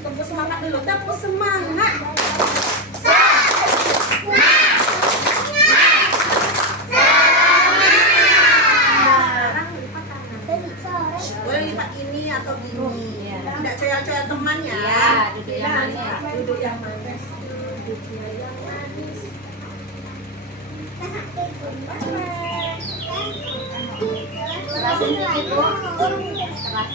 Tepuk semangat dulu, tepuk semangat. Boleh lipat ini atau gini. Tidak coyak-coyak teman ya. Duduk yang manis. Duduk yang manis. Duduknya yang manis. Terasin sedikit, Bu. Teras.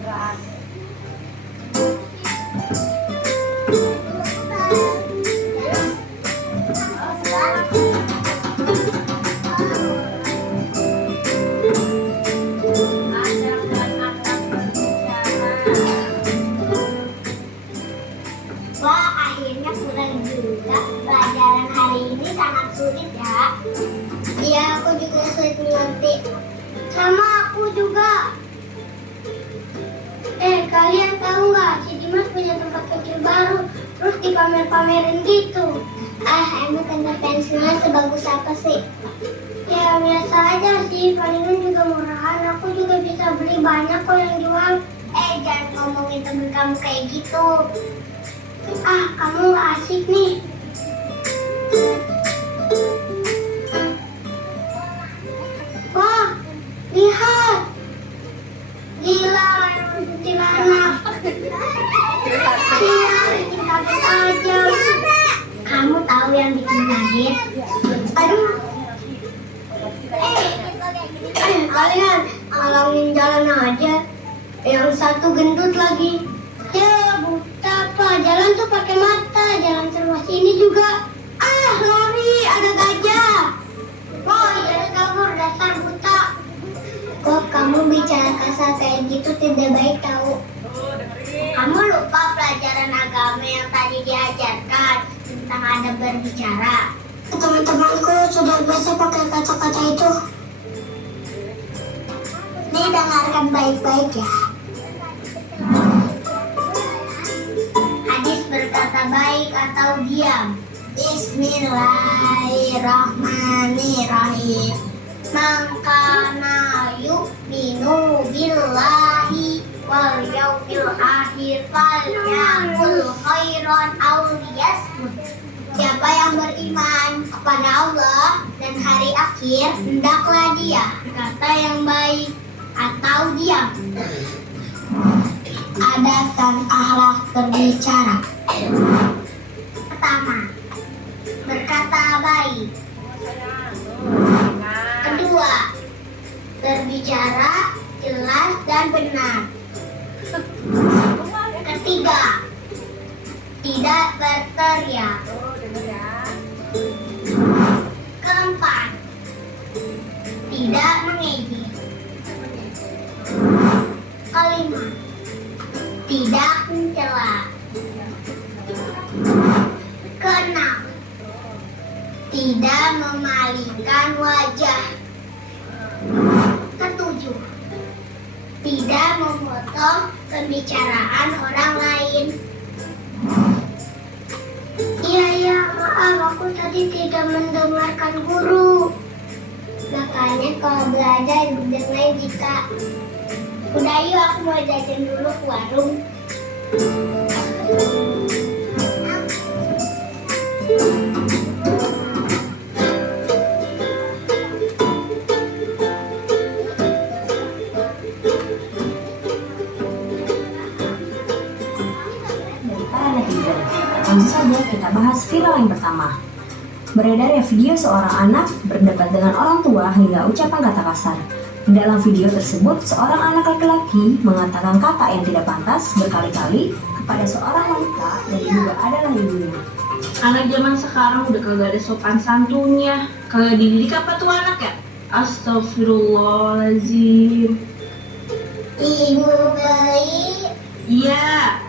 Teras. Wah, akhirnya pulang juga. Pelajaran hari ini sangat sulit ya. Iya, aku juga sulit mengerti. Sama aku juga. Kalian tahu nggak? Si Dimas punya tempat kecil baru, terus dipamer-pamerin gitu. Emang tanda pensilnya sebagus apa sih? Ya biasa aja sih, palingan juga murahan. Aku juga bisa beli banyak kok yang jual. Jangan ngomongin temen kamu kayak gitu. Kamu nggak asik nih. Wah, lihat. Gila, kuntilanak. Iya, bikin kaget aja. Kamu tahu yang bikin kaget? Aduh. Kalian ngalangin jalan aja. Yang satu gendut lagi. Ya, buta apa? Jalan tuh pakai mata. Jalan terus ini juga. Lari, ada gajah. Woi, ada kabur, dasar buta. Kok kamu bicara kasar kayak gitu tidak baik tahu. Kamu lupa pelajaran agama yang tadi diajarkan tentang adab berbicara. Teman-temanku sudah biasa pakai kata-kata itu. Nih, dengarkan baik-baik ya. Hadis berkata baik atau diam. Bismillahirrahmanirrahim. Man kana yu'minu billahi wal yaumil akhir falyaqul khairan aw liyasmut. Siapa yang beriman kepada Allah dan hari akhir, hendaklah dia berkata yang baik atau diam. Adab dan akhlak berbicara. Pertama, berkata baik. Kedua, berbicara jelas dan benar. Ketiga, tidak berteriak. Keempat, tidak mengejek. Kelima, tidak mencela. Keenam, tidak memalingkan wajah. Ketujuh, tidak memotong pembicaraan orang lain. Iya, maaf aku tadi tidak mendengarkan guru. Makanya kalau belajar dengerin kita. Udah yuk, aku mau jajan dulu ke warung. Langsung saja kita bahas viral yang pertama. Beredarnya video seorang anak berdebat dengan orang tua hingga ucapan kata kasar. Dalam video tersebut, seorang anak laki-laki mengatakan kata yang tidak pantas berkali-kali kepada seorang wanita yang juga adalah ibunya. Anak zaman sekarang udah kagak ada sopan santunnya. Kagak dididik apa tuh anak ya? Astagfirullahaladzim. Ibu bayi Iya.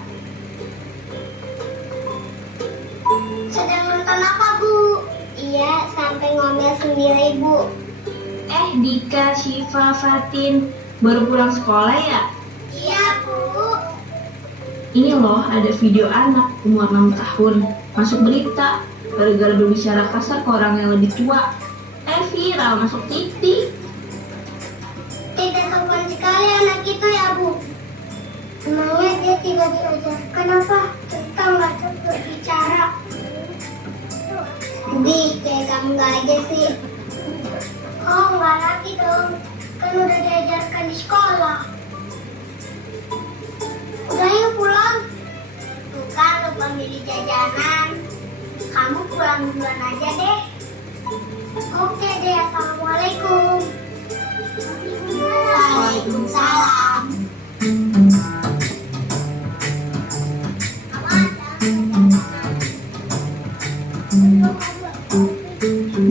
sedang nonton apa, Bu? Iya, sampai ngomel sendiri, Bu. Dika, Syifa, Fatin baru pulang sekolah ya? Iya, Bu. Ini loh ada video anak umur 6 tahun masuk berita gara-gara berbicara kasar ke orang yang lebih tua. Viral masuk TV. tidak diajarkan apa tentang latihan berbicara. Di kayak kamu nggak aja sih. Oh, nggak lagi dong. Kan udah diajarkan di sekolah. Udah yuk pulang. Bukan lupa beli jajanan. Kamu pulang duluan aja deh. Oke deh, assalamualaikum. Waalaikumsalam.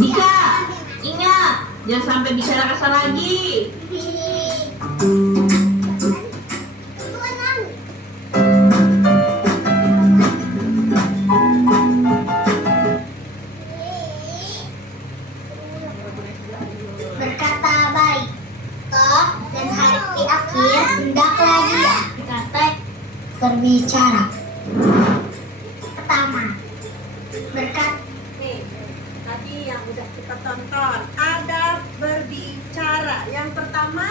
Dika, ingat, jangan sampai bicara kasar lagi. Berkata baik, toh dan hari di akhir hendaklah dia berkata berbicara. Pertama, berkat Nih, tadi yang udah kita tonton ada berbicara. Yang pertama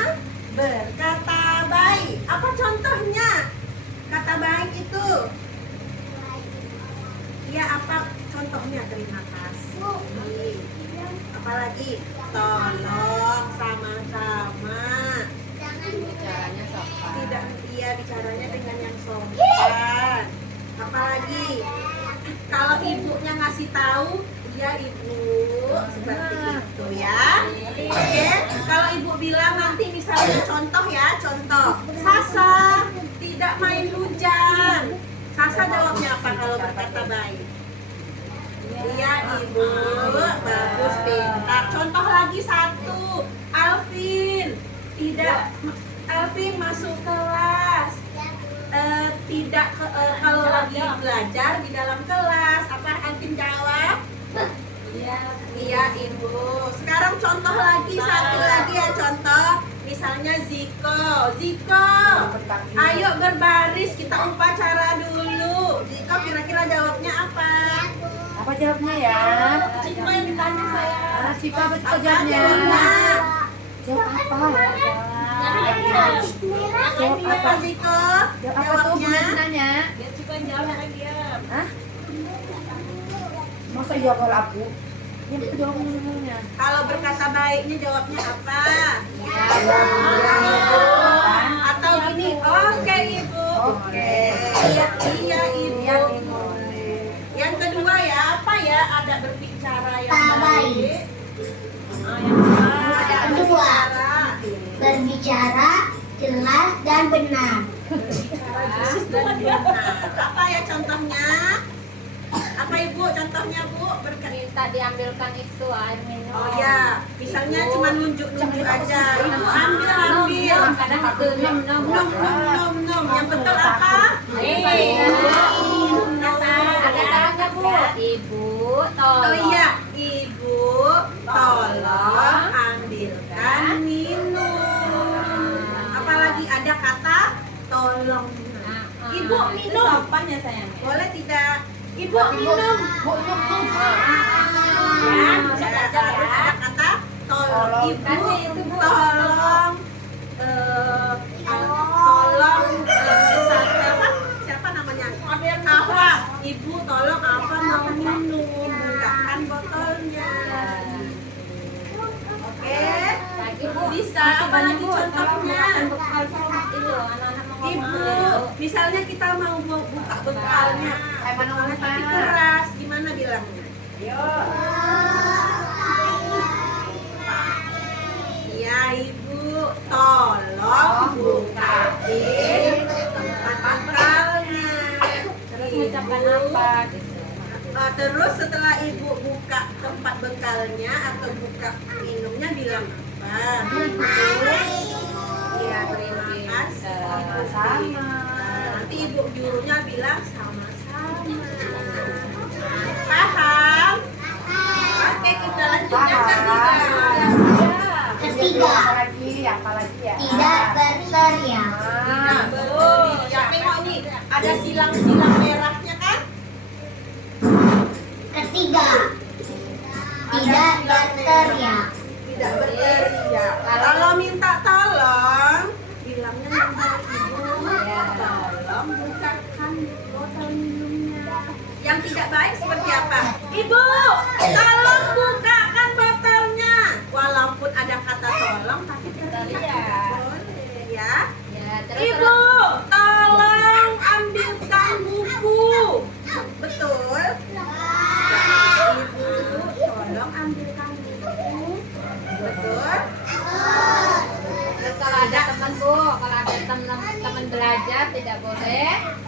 berkata baik. Apa contohnya? Kata baik itu? Ya, apa contohnya? Terima kasih. Apalagi tolong, sama-sama. Caranya sopan. Tidak, dia bicaranya dengan yang sopan. Apalagi kalau ibunya ngasih tahu, ya ibu, seperti itu ya. Oke, kalau ibu bilang nanti misalnya contoh ya, contoh Sasa tidak main hujan. Sasa jawabnya apa kalau berkata baik? Iya ibu, bagus, pintar. Contoh lagi satu, Alvin masuk kelas. Tidak kalau lagi belajar di dalam kelas. Apa Alvin jawab? Iya ibu. Sekarang contoh lagi, satu lagi ya contoh. Misalnya Ziko, ayo berbaris, kita upacara dulu. Ziko kira-kira jawabnya apa? Apa jawabnya ya? Ziko yang ditanya saya. Siapa betul Apa jawabnya? jawabnya? Jawab apa? Jawab apa Ziko? Jawab apa tuh? Jawabnya? Boleh nanya? Hah? Masa jawab aku? Yang jawab namanya. Kalau berkata baiknya jawabnya apa? Iya, Ibu. Atau gini, oke ibu. Oke. Iya ibu. Yang kedua ya, apa ya? Ada berbicara yang baik. Ada Kedua. berbicara. berbicara jelas dan benar. Berbicara jelas dan benar. Apa ya contohnya? Apa ibu contohnya bu? Minta diambilkan itu air minum. Oh ya, misalnya cuma nunjuk-nunjuk aja. Ibu ambil. Kadang itu nom. Nom. Yang betul apa? Ada tangannya bu. Ibu, Oh tolong. iya, ibu tolong ambilkan minum. Apalagi ada kata tolong. Ibu minum. Sopan ya sayang. Boleh tidak? Ibu minum. Ya, harus ada kata tolong. Ibu Kasih itu, Bu. tolong. Siapa namanya? Apa? Ibu tolong apa mau minum? Bukakan botolnya. Oke. Lagi bu. Bisa. Apa lagi contohnya? Ibu, misalnya kita mau buka bekalnya, tapi keras, gimana bilangnya? Iya ibu, tolong bukain tempat bekalnya. Terus mengucapkan apa? Terus setelah ibu buka tempat bekalnya atau buka minumnya bilang apa? Iya, terima kasih. Sama-sama. Nanti ibu gurunya bilang sama-sama. Paham? Oke, kita lanjut yang ketiga. Ketiga, Apalagi ya? tidak berteriak. Tidak berteriak. Tengok nih, ada silang-silang merahnya kan? Ketiga, tidak berteriak. Tidak berteriak. Kalau minta tolong, bilangnya minta ibu tolong belajar tidak boleh.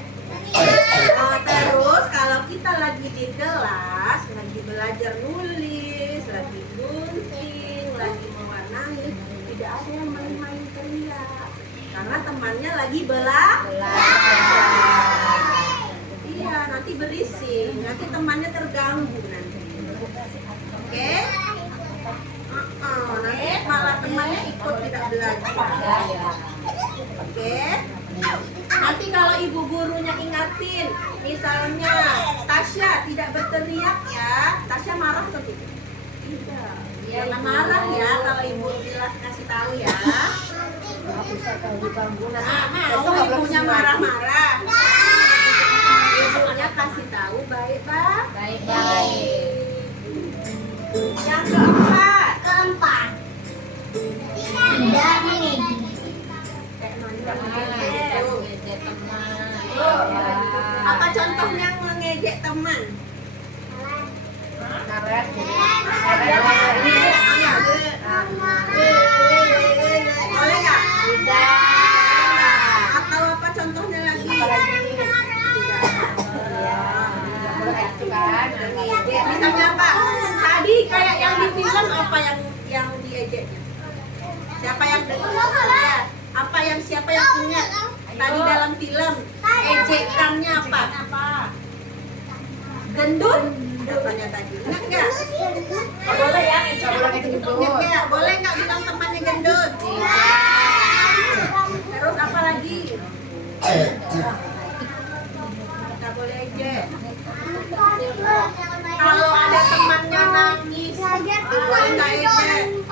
Terus kalau kita lagi di kelas, lagi belajar nulis, lagi gunting, lagi mewarnai, tidak ada yang main-main teriak. Karena temannya lagi belajar. Iya, nanti berisik, nanti temannya terganggu nanti. Oke? Nanti malah temannya ikut tidak belajar. Oke? Nanti kalau ibu gurunya ingatin, misalnya Tasya tidak berteriak ya, Tasya marah atau tidak? Tidak. Jangan marah ya kalau ibu bilang kasih tahu ya. Mau ibunya marah-marah. Ibunya kasih tahu baik-baik. Baik-baik. Yang keempat. Tidak mengejek. Apa contohnya mengejek teman? Boleh nggak? Tidak. Atau apa contohnya lagi? Misalnya apa? Tadi kayak yang di film apa yang diejeknya? Siapa yang dengar? Apa yang siapa yang ingat? Tadi dalam film ejekannya apa? Gendut? Katanya tadi. Ingat nggak? Boleh ya, boleh gendut. Ingat nggak? Boleh nggak bilang temannya gendut? Terus apa lagi? Nggak boleh ejek. Kalau ada temannya nangis, boleh nggak ejek?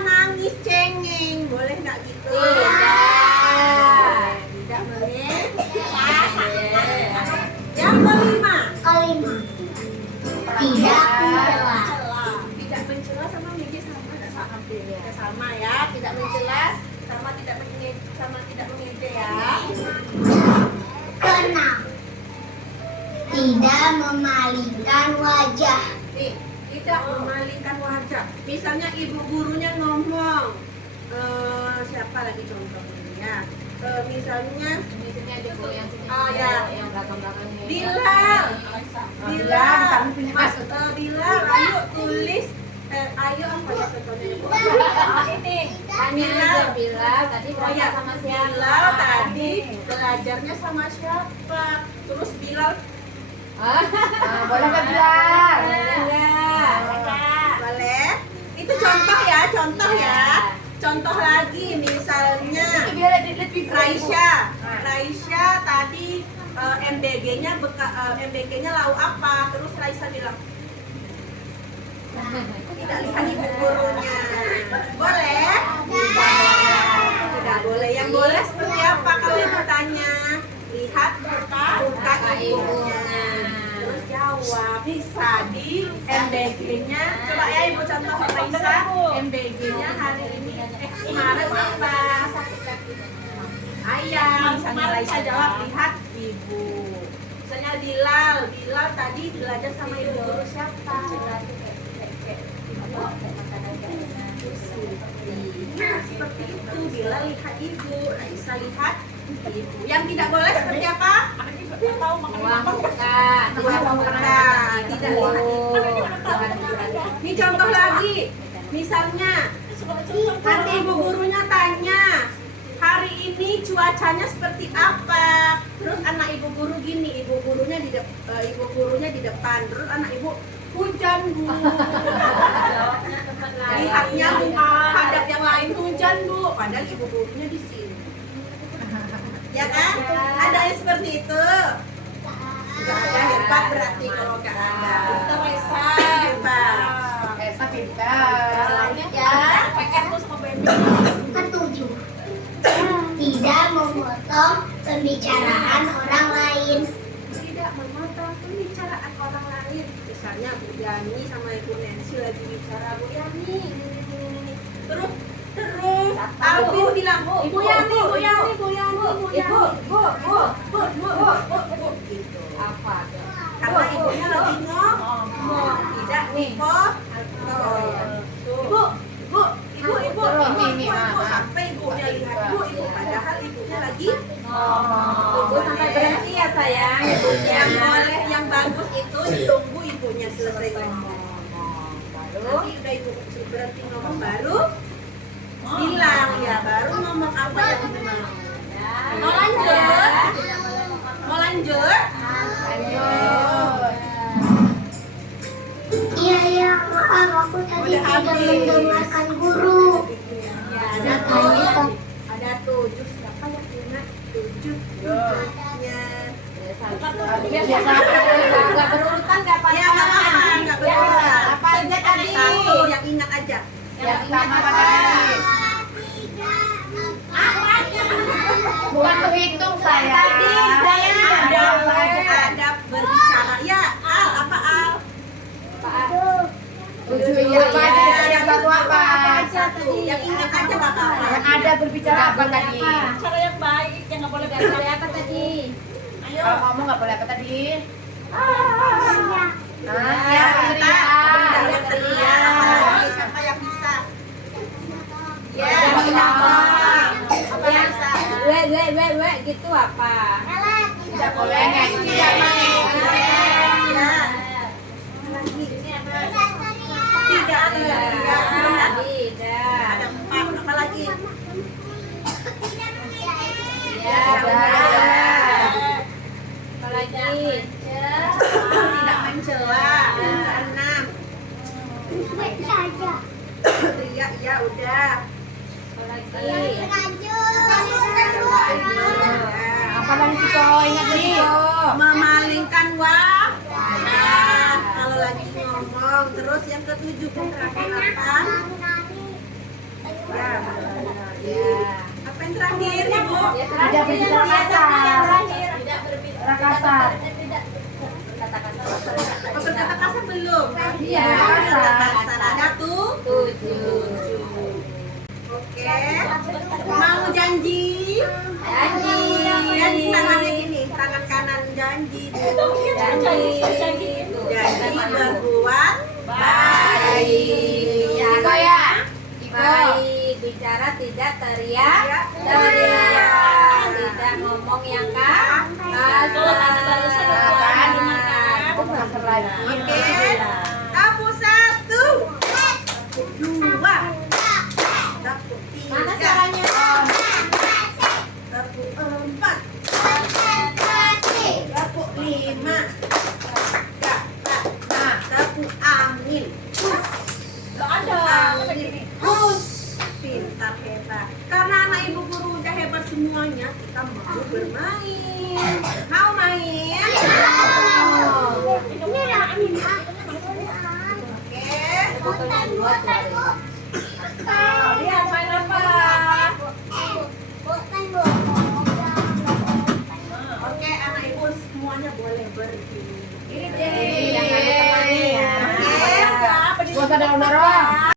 Nangis cengeng, boleh nggak gitu? Tidak boleh. Yang kelima. Tidak mencela. Tidak mencela sama mengejek sama ya. Tidak mencela sama tidak mengejek ya. Keenam. Tidak memalingkan wajah. Nih, tidak memalingkan wajah. Misalnya ibu gurunya ngomong, siapa lagi contohnya? Misalnya, Ada Bu yang sini, ya. yang belakang-belakangnya. Bilal, Mas, Bilal, ayo tulis, ayo apa ya contohnya ibu? Ini, Bilal. Bilal tadi Oh belajar ya, sama siapa? Bilal tadi belajarnya sama siapa? Terus Bilal, Boleh nggak Bilal? Boleh nggak? boleh? Itu contoh ya, contoh ya. Contoh lagi, misalnya Raisya tadi MBG-nya lauk apa? Terus Raisya bilang tidak lihat ibu gurunya. Boleh? Tidak boleh. Yang boleh seperti apa kalau ibu tanya? Lihat muka ibunya. Terus jawab. Tadi MBG-nya, coba ya ibu contoh Raisya, MBG-nya hari ini kemarin apa? Ayam. Misalnya Raisya jawab, lihat ibu. Misalnya Bilal tadi belajar sama ibu guru siapa? Nah, seperti itu. Bilal lihat ibu, Raisya lihat ibu. Yang tidak boleh seperti apa? Tidak lihat ibu. Ini contoh lagi. Misalnya, nanti ibu gurunya tanya, hari ini cuacanya seperti apa? Terus anak ibu guru gini, ibu gurunya di depan, terus anak ibu hujan bu. Lihatnya hadap yang lain hujan bu, padahal ibu gurunya di sini. Ya kan? Ada yang seperti itu. Gak ada, hebat berarti kalau gak ada. Teresa hebat. Lanjut ya. Ketujuh. Tidak memotong pembicaraan orang lain. Tidak memotong pembicaraan orang lain. Misalnya Bu Yani sama Ibu Nancy lagi bicara, Bu Yani ini. Terus Alvin bilang, Bu Yani gitu. Apa? Karena ibunya lagi ngomong, tidak ngomong. Ibu, sampai ibu Tunggu sampai berhenti ya sayang. Yang boleh, yang bagus itu ditunggu ibunya selesai ngomong. Nanti udah ibu berhenti ngomong baru bilang ya, baru ngomong apa yang mau. Mau lanjut? Mau lanjut? Lanjut. Iya, maaf aku tadi Udah tidak habis. mendengarkan guru. Ya, ada tuh. Ada 7. Siapa yang ingat 7? 7-nya. Biasa nggak berurutan nggak apa-apa. Ya, nggak apa-apa, nggak Ya, berurutan. apa aja tadi? Satu yang ingat aja. Yang pertama apa tadi? Bukan berhitung saya. Tadi saya Ada berbicara. Ya, Al, apa Al? Tujuh ya. Apa aja yang satu apa? Satu. Yang ingat aja nggak apa-apa. Yang ada berbicara apa tadi? Cara yang baik yang nggak boleh Nggak boleh apa tadi? Ayo. Kalau ngomong nggak boleh apa tadi? Ya, Ya, kita teriak. teriak. Apalagi siapa yang bisa? Ya, Yang pertama. apa yang bisa? We gitu apa? Tidak boleh nyanyi. Ya. Lagi. Tidak teriak. Tidak. Ada 4. Apa lagi? Ya, apa lagi? Tidak mencela. Yang ke-6. Teriak, ya udah. Apa lagi? Apa lagi sih kok? Ingat nih. Memalingkan wah. Nah, kalau lagi ngomong. Terus yang ke-7 terakhir apa? Ya, benar. Ya. Apa yang terakhir, Ibu? Tidak berbicara kasar. Tidak berbicara kasar. Oh, berkata kasar belum? Iya, Berkata kasar. kasar. Ada tuh. 7. Oke. Mau janji? Janji. Janji tangannya gini, tangan kanan janji. Janji. Janji berbuat baik. Ya, Iko ya. Baik. Bicara tidak teriak. Tidak ngomong yang kasar. Aku kasar lagi. Oke. Kamu 1. Kamu 2. Kamu 3. Mana caranya? Kamu 4. Kamu 5. Kamu angin. Angin. Pintar, hebat. Karena anak ibu guru udah hebat semuanya, kita mau bermain. Mau main? Oke. Lihat main apa? Oke, anak ibu semuanya boleh berdiri. Jangan temannya ya. Oke. Gak usah dorong-dorong.